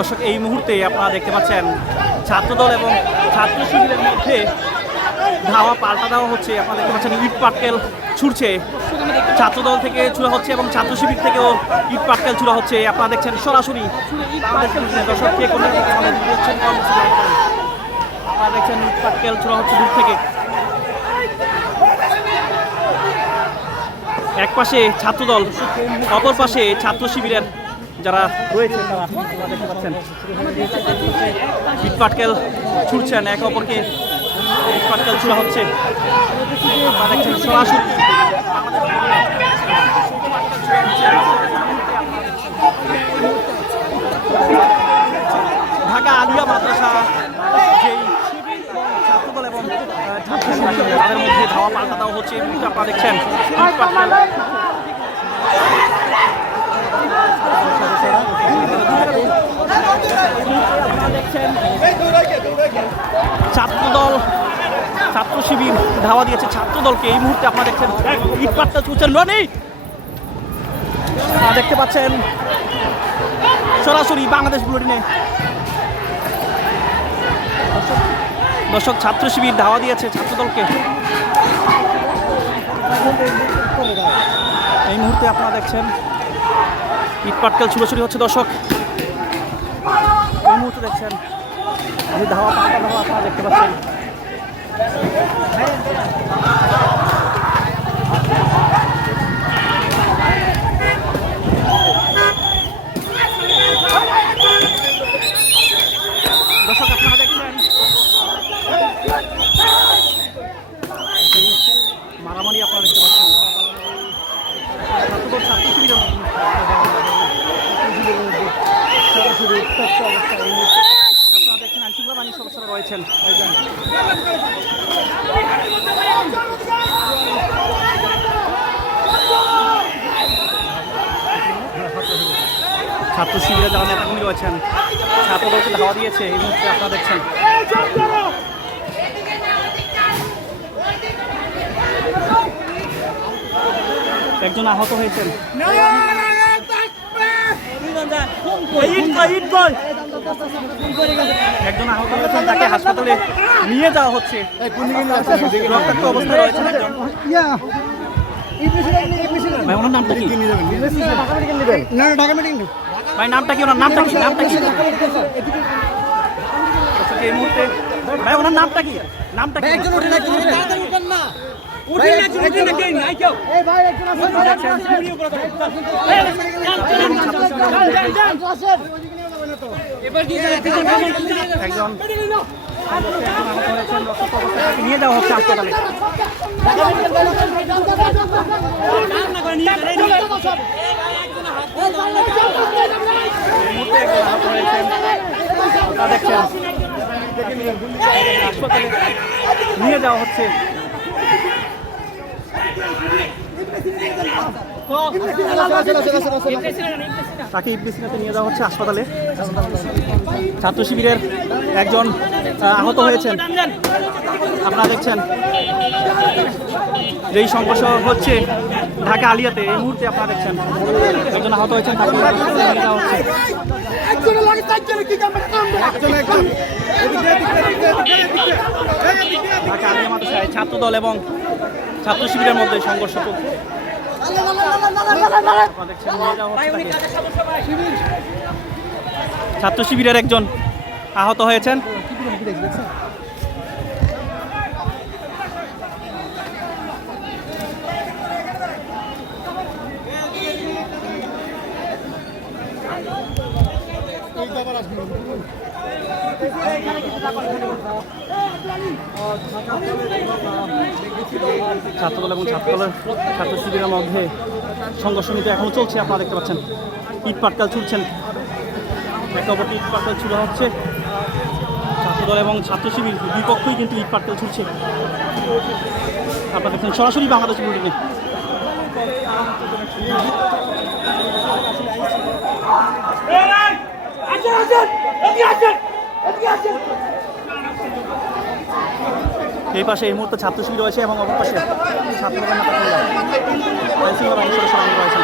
দর্শক এই মুহূর্তে আপনারা দেখতে পাচ্ছেন ছাত্রদল এবং ছাত্র শিবিরের মধ্যে ধাওয়া পাল্টা দেওয়া হচ্ছে। আপনারা দেখতে পাচ্ছেন ইট পাটকেল ছুটছে, ছাত্রদল থেকে ছুড়া হচ্ছে এবং ছাত্র শিবির থেকেও ইট পাটকেল ছুড়া হচ্ছে। আপনারা দেখছেন সরাসরি দর্শক কে কোন আপনারা দেখছেন ইট পাটকেল ছুড়া হচ্ছে দূর থেকে। এক পাশে ছাত্রদল, অপর পাশে ছাত্র শিবিরের যারা রয়েছে তারা দেখতে পাচ্ছেন ইট পাটকেল ছুটছেন, একে অপরকে ইট পাটকেল ছোড়া হচ্ছে। আপনারা দেখছেন সরাসরি ঢাকা আলিয়া মাদ্রাসা যেই শিবির এবং ছাত্রদল এবং ছাত্র শিবির তাদের মধ্যে ধাওয়া পাল্টা দেওয়া হচ্ছে। আপনারা দেখছেন ইট পাটকেল ছাত্রদল ছাত্র শিবির ধাওয়া দিয়েছে ছাত্রদলকে। এই মুহূর্তে আপনারা দেখছেন ইট পাটকেল ছুটছেন রনি, দেখতে পাচ্ছেন সরাসরি বাংলাদেশ বুলেটিনে। দর্শক ছাত্র শিবির ধাওয়া দিয়েছে ছাত্রদলকে। এই মুহূর্তে আপনারা দেখছেন ইট পাটকেল ছুড়োছুড়ি হচ্ছে। দর্শক এই মুহূর্তে দেখছেন যে ধাওয়া পাল্টা ধাওয়া আপনারা দেখতে পাচ্ছেন। দর্শক আপনারা দেখছেন মারামারি আপনারা দেখতে পাচ্ছেন। ছাত্র শিবির আপনারা দেখছেন আইনশৃঙ্খলা বাহিনীর সদস্যরা রয়েছেন। ছাত্র শিবিরের যারা নেতাকর্মী রয়েছেন ছাত্রদলকে ধাওয়া দিয়েছে। এই মুহূর্তে আপনারা দেখছেন একজন আহত হয়েছেন। একজন আহত হয়েছেন, তাকে হাসপাতালে নিয়ে যাওয়া হচ্ছে। রক্তাক্ত অবস্থায় রয়েছেন একজন। ভাই ওনার নামটা কি? ভাই নামটা কি? ওনার নামটা কি? নামটা কি এই মুহূর্তে? ভাই ওনার নামটা কি? নামটা কি? নিয়ে যাওয়া হচ্ছে হাসপাতালে। নিয়ে যাওয়া হচ্ছে। তাকে ইবলিসিনাতে নিয়ে যাওয়া হচ্ছে হাসপাতালে। ছাত্র শিবিরের একজন আহত হয়েছেন। আপনারা দেখছেন যেই সংঘর্ষ হচ্ছে ঢাকা আলিয়াতে, এই মুহূর্তে আপনারা দেখছেন একজন আহত হয়েছেন, তাকে নিয়ে যাওয়া হচ্ছে। ঢাকা আলিয়া মাদ্রাসায় ছাত্রদল এবং ছাত্র শিবিরের মধ্যে সংঘর্ষ চলছে। ছাত্র শিবিরের একজন আহত হয়েছেন। ছাত্রদল এবং ছাত্র শিবিরের মধ্যে সংঘর্ষ কিন্তু এখনো চলছে। আপনারা দেখতে পাচ্ছেন ইট পাটকেল ছুটছেন, একে অপরকে ইট পাটকেল ছুড়া হচ্ছে। ছাত্রদল এবং ছাত্র শিবির দুই পক্ষই কিন্তু ইট পাটকেল ছুটছে। আপনারা দেখছেন সরাসরি বাংলাদেশ বুলেটিনে। এই পাশে এই মুহূর্তে ছাত্র শিবির রয়েছে এবং অপর পাশে ছাত্রদল আইনশৃঙ্খলা বাহিনীর সদস্যরা রয়েছেন।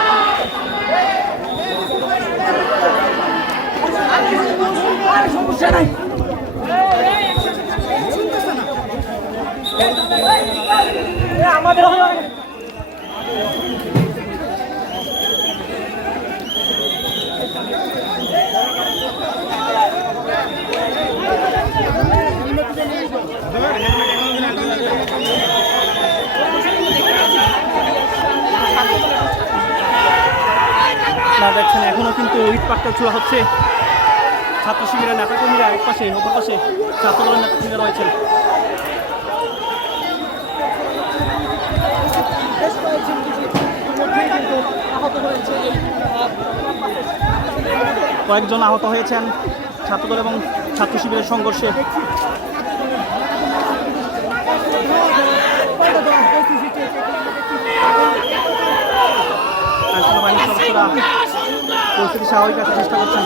দেখছেন এখনো কিন্তু ইট পাটকেল ছোড়া হচ্ছে। ছাত্র শিবিরের নেতাকর্মীরা এক পাশে, অপর পাশে ছাত্রদলের নেতাকর্মীরা রয়েছেন। কয়েকজন আহত হয়েছেন ছাত্রদল এবং ছাত্র শিবিরের সংঘর্ষে। বাহিনীর সদস্যরা পরিস্থিতি স্বাভাবিক রাখার চেষ্টা করছেন।